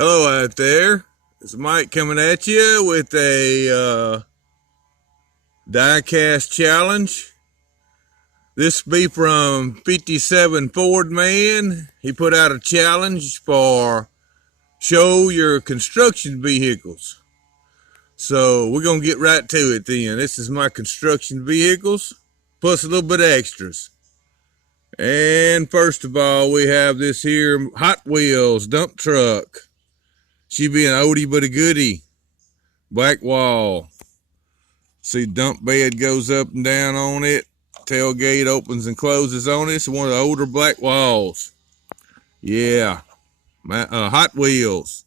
Hello out there. It's Mike coming at you with a die-cast challenge. This will be from 57FORDMAN. He put out a challenge for show your construction vehicles. So we're going to get right to it then. This is my construction vehicles, plus a little bit of extras. And first of all, we have this here Hot Wheels dump truck. She be an oldie but a goodie. Black wall. See, dump bed goes up and down on it. Tailgate opens and closes on it. It's one of the older black walls. Yeah. Hot Wheels.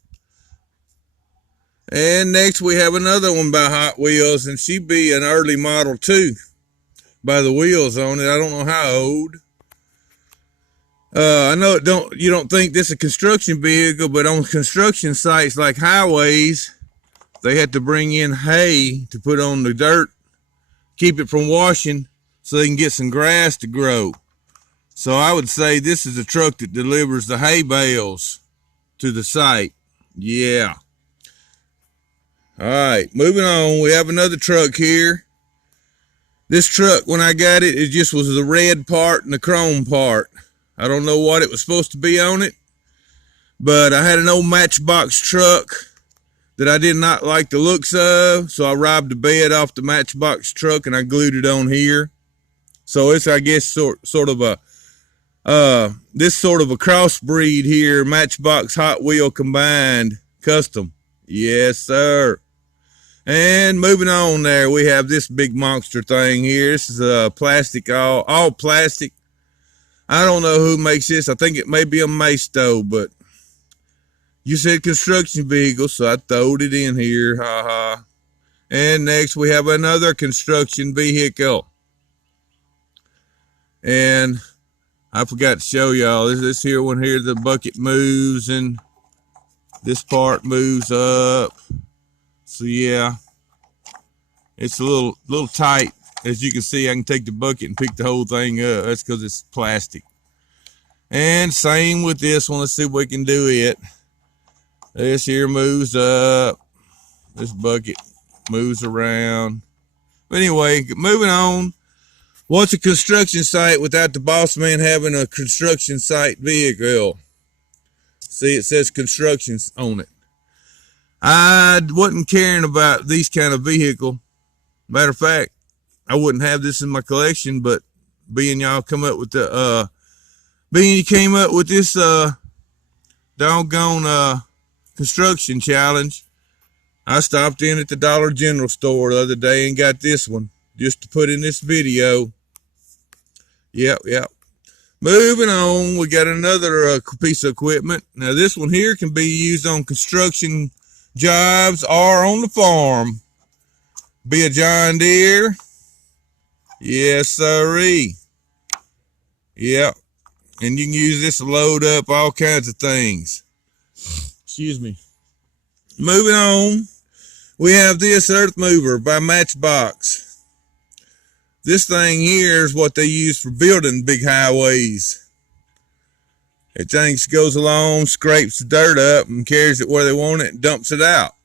And next we have another one by Hot Wheels, and she be an early model too. By the wheels on it. I don't know how old. I know you don't think this is a construction vehicle, but on construction sites like highways, they have to bring in hay to put on the dirt, keep it from washing, so they can get some grass to grow. So I would say this is a truck that delivers the hay bales to the site. Yeah. All right, moving on. We have another truck here. This truck, when I got it, it just was the red part and the chrome part. I don't know what it was supposed to be on it, but I had an old Matchbox truck that I did not like the looks of, so I robbed the bed off the Matchbox truck and I glued it on here. So it's, I guess, sort of a this sort of a crossbreed here, Matchbox Hot Wheel combined custom. Yes, sir. And moving on there, we have this big monster thing here. This is plastic, all plastic. I don't know who makes this. I think it may be a Maisto, but you said construction vehicle, so I throwed it in here. Ha ha. And next we have another construction vehicle. And I forgot to show y'all. This here one here, the bucket moves and this part moves up. So yeah, it's a little tight. As you can see, I can take the bucket and pick the whole thing up. That's because it's plastic. And same with this one. Let's see if we can do it. This here moves up. This bucket moves around. But anyway, moving on. What's a construction site without the boss man having a construction site vehicle? See, it says constructions on it. I wasn't caring about these kind of vehicle. Matter of fact, I wouldn't have this in my collection, but being y'all come up with the being you came up with this doggone construction challenge, I stopped in at the Dollar General store the other day and got this one just to put in this video. Yep. Moving on, we got another piece of equipment. Now this one here can be used on construction jobs or on the farm. Be a John Deere. Yes, sirree. Yep. And you can use this to load up all kinds of things. Excuse me. Moving on, we have this earth mover by Matchbox. This thing here is what they use for building big highways. It things goes along, scrapes the dirt up and carries it where they want it and dumps it out.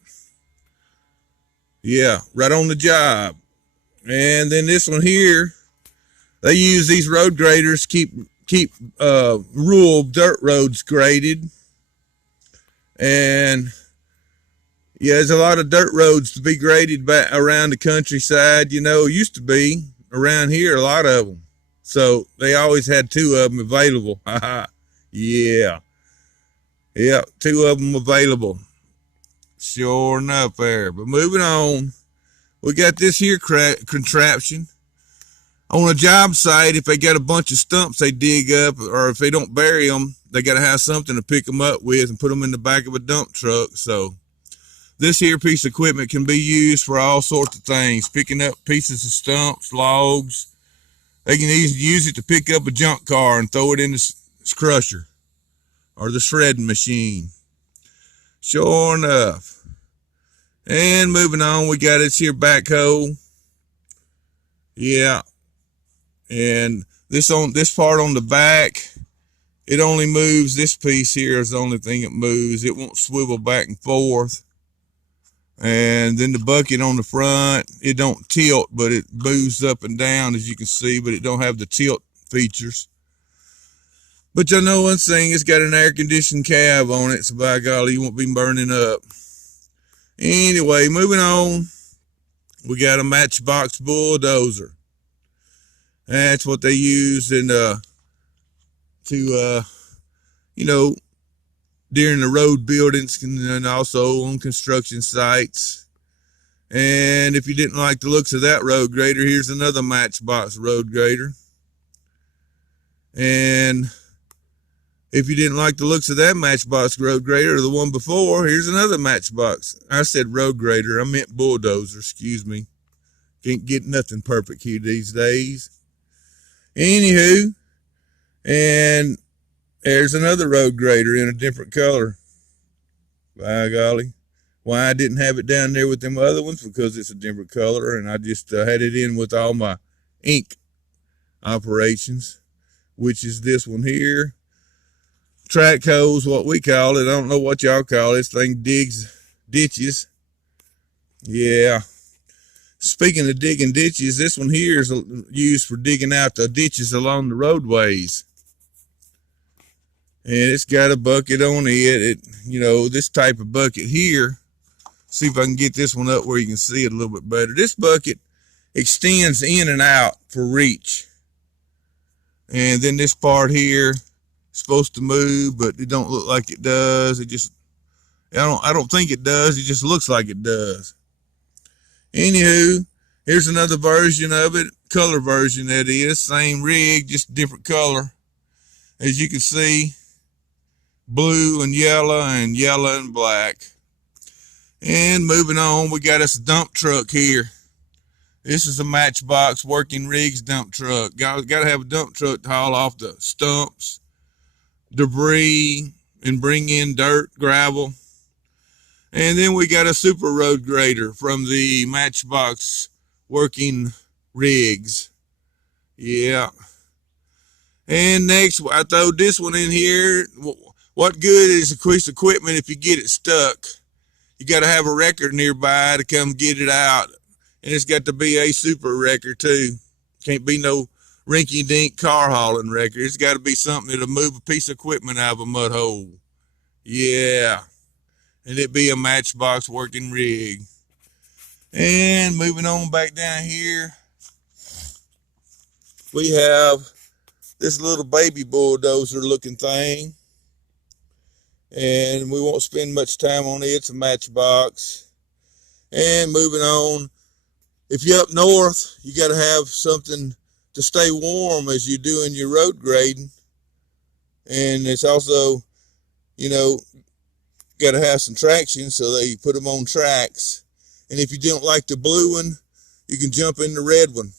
Yeah, right on the job. And then this one here, they use these road graders to keep rural dirt roads graded. And yeah, there's a lot of dirt roads to be graded back around the countryside. You know, used to be around here, a lot of them. So they always had two of them available. Yeah. Yeah, two of them available. Sure enough there. But moving on, we got this here contraption. On a job site, if they got a bunch of stumps they dig up, or if they don't bury them, they got to have something to pick them up with and put them in the back of a dump truck. So this here piece of equipment can be used for all sorts of things, picking up pieces of stumps, logs. They can even use it to pick up a junk car and throw it in the crusher or the shredding machine. Sure enough. And moving on, we got this here backhoe. Yeah. And this part on the back It only moves, this piece here is the only thing it moves. It won't swivel back and forth. And then the bucket on the front, it don't tilt, but it moves up and down, as you can see, but it don't have the tilt features. But you know one thing, it's got an air-conditioned cab on it, so by golly, you won't be burning up. Anyway, moving on, we got a Matchbox bulldozer. That's what they use in during the road buildings and also on construction sites. And if you didn't like the looks of that road grader, here's another Matchbox road grader. And if you didn't like the looks of that Matchbox road grader or the one before, here's another Matchbox. I said road grader, I meant bulldozer, excuse me. Can't get nothing perfect here these days. Anywho, and there's another road grader in a different color. By golly. Why I didn't have it down there with them other ones? Because it's a different color, and I just had it in with all my ink operations, which is this one here. Track hose, what we call it. I don't know what y'all call it. This thing digs ditches. Yeah. Speaking of digging ditches, this one here is used for digging out the ditches along the roadways. And it's got a bucket on it. This type of bucket here. See if I can get this one up where you can see it a little bit better. This bucket extends in and out for reach. And then this part here is supposed to move, but it don't look like it does. I don't think it does. It just looks like it does. Anywho, here's another version of it. Color version, that is. Same rig, just different color. As you can see, blue and yellow and black. And moving on, we got us a dump truck here. This is a Matchbox working rigs dump truck. Got to have a dump truck to haul off the stumps, debris, and bring in dirt, gravel. And then we got a super road grader from the Matchbox working rigs. Yeah. And next, I throw this one in here. What good is a piece of equipment if you get it stuck? You got to have a wrecker nearby to come get it out. And it's got to be a super wrecker too. Can't be no rinky-dink car hauling wrecker. It's got to be something that'll move a piece of equipment out of a mud hole. Yeah. And it be a Matchbox working rig. And moving on back down here, we have this little baby bulldozer looking thing. And we won't spend much time on it. It's a Matchbox. And moving on, if you're up north, you got to have something to stay warm as you're doing your road grading. And it's also, got to have some traction, so they put them on tracks. And if you don't like the blue one, you can jump in the red one.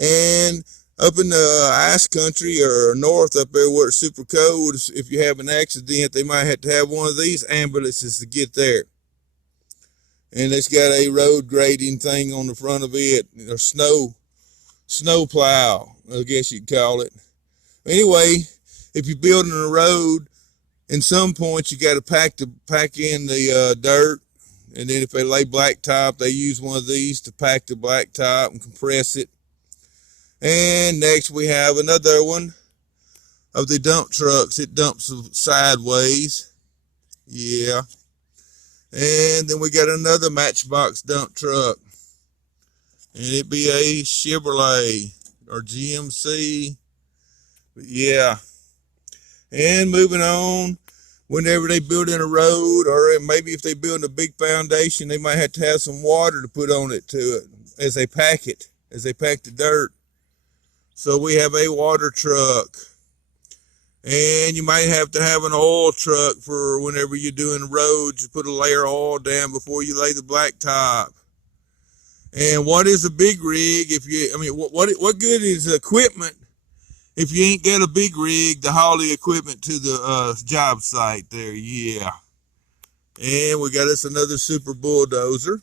And up in the ice country or north up there where it's super cold, if you have an accident, they might have to have one of these ambulances to get there. And it's got a road grading thing on the front of it, or snow plow, I guess you'd call it. Anyway, if you're building a road, in some points you got to pack in the dirt, and then if they lay blacktop, they use one of these to pack the blacktop and compress it. And next we have another one of the dump trucks. It dumps sideways. Yeah. And then we got another Matchbox dump truck. And it be a Chevrolet or GMC. But yeah. And moving on, whenever they build in a road, or maybe if they build a big foundation, they might have to have some water to put on it as they pack it, as they pack the dirt. So we have a water truck. And you might have to have an oil truck for whenever you're doing roads, you put a layer of oil down before you lay the blacktop. And what is a big rig? What good is equipment if you ain't got a big rig to haul the equipment to the job site there? Yeah. And we got us another super bulldozer.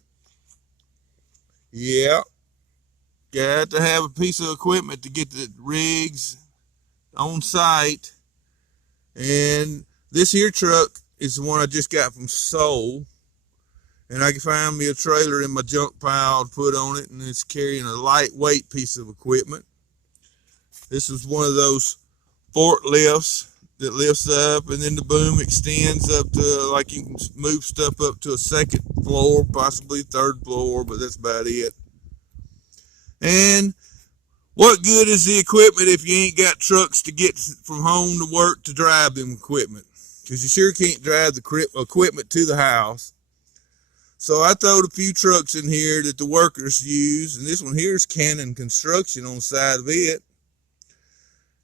Yeah. Got to have a piece of equipment to get the rigs on site. And this here truck is the one I just got from Soul. And I found me a trailer in my junk pile to put on it, and it's carrying a lightweight piece of equipment. This is one of those forklifts that lifts up, and then the boom extends up to, like, you can move stuff up to a second floor, possibly third floor, but that's about it. And what good is the equipment if you ain't got trucks to get from home to work to drive them equipment? Because you sure can't drive the equipment to the house. So I throwed a few trucks in here that the workers use, and this one here is Cannon Construction on the side of it.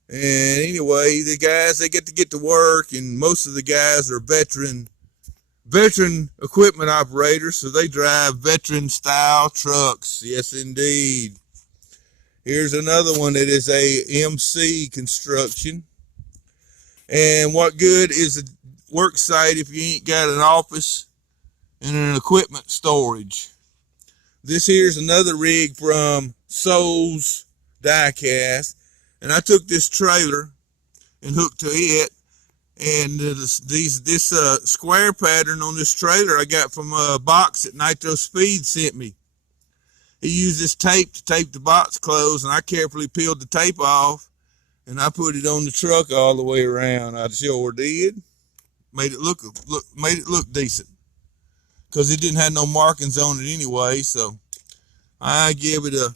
And anyway, the guys, they get to work, and most of the guys are veteran equipment operators, so they drive veteran style trucks. Yes, indeed. Here's another one that is a MC Construction. And what good is a work site if you ain't got an office and an equipment storage? This here's another rig from Soul's Diecast, and I took this trailer and hooked to it, and this square pattern on this trailer I got from a box that Nitro Speed sent me. He used this tape to tape the box closed, and I carefully peeled the tape off, and I put it on the truck all the way around. I sure did. Made it look decent, because it didn't have no markings on it anyway, so I give it a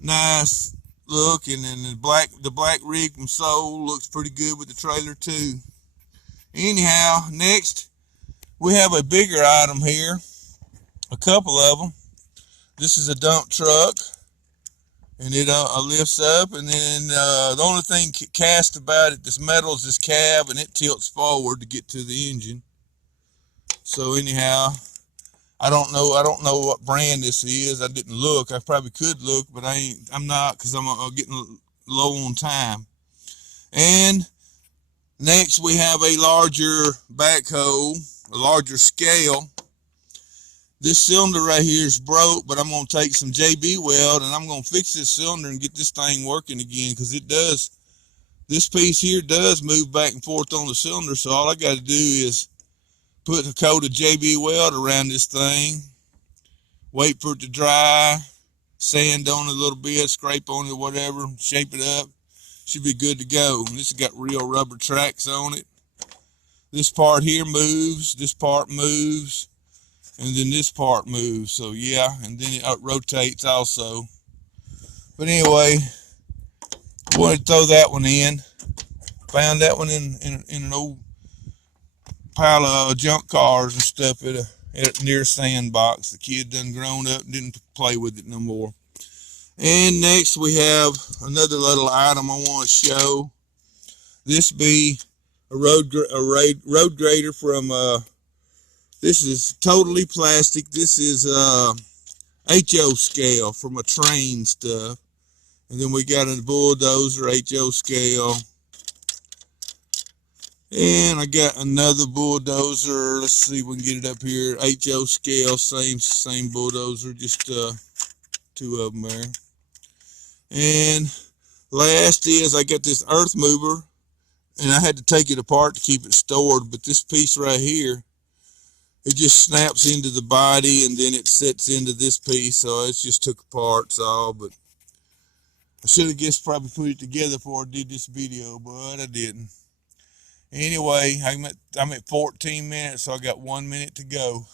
nice look. And then the black rig from Soul looks pretty good with the trailer too. Anyhow, next we have a bigger item here, a couple of them. This is a dump truck, and it lifts up, and then the only thing cast about it, this metal, is this cab, and it tilts forward to get to the engine. So anyhow, I don't know what brand this is. I didn't look. I probably could look, but I'm not, because I'm getting low on time. And next we have a larger backhoe, a larger scale. This cylinder right here is broke, but I'm going to take some JB weld, and I'm going to fix this cylinder and get this thing working again, because it does, this piece here does move back and forth on the cylinder. So all I got to do is put a coat of JB weld around this thing, wait for it to dry, sand on it a little bit, scrape on it, whatever, shape it up. Should be good to go. And this has got real rubber tracks on it. This part here moves, this part moves, and then this part moves. So yeah, and then it rotates also. But anyway, I wanted to throw that one in. Found that one in an old pile of junk cars and stuff at near a sandbox. The kid done grown up and didn't play with it no more. And next we have another little item I want to show. This be a road grader from this is totally plastic. This is HO scale from a train stuff. And then we got a bulldozer HO scale. And I got another bulldozer. Let's see if we can get it up here. HO scale, same bulldozer, just two of them there. And last is I got this earth mover, and I had to take it apart to keep it stored. But this piece right here, it just snaps into the body, and then it sets into this piece. So it's just took apart, so. But I should have probably put it together before I did this video, but I didn't. Anyway, I'm at 14 minutes, so I got 1 minute to go,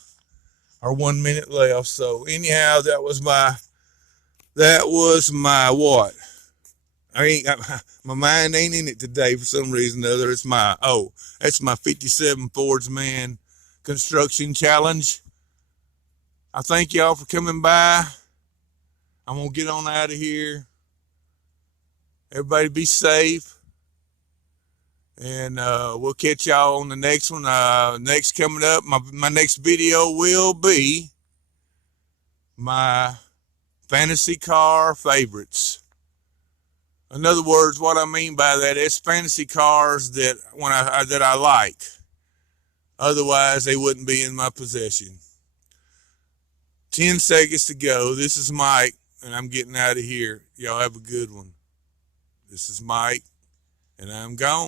or 1 minute left. So anyhow, that was my what? My mind ain't in it today for some reason or other. That's my 57FORDMAN construction challenge. I thank y'all for coming by. I'm gonna get on out of here. Everybody be safe. And we'll catch y'all on the next one. Next coming up, my next video will be my fantasy car favorites. In other words, what I mean by that is fantasy cars that I like. Otherwise, they wouldn't be in my possession. 10 seconds to go. This is Mike, and I'm getting out of here. Y'all have a good one. This is Mike, and I'm gone.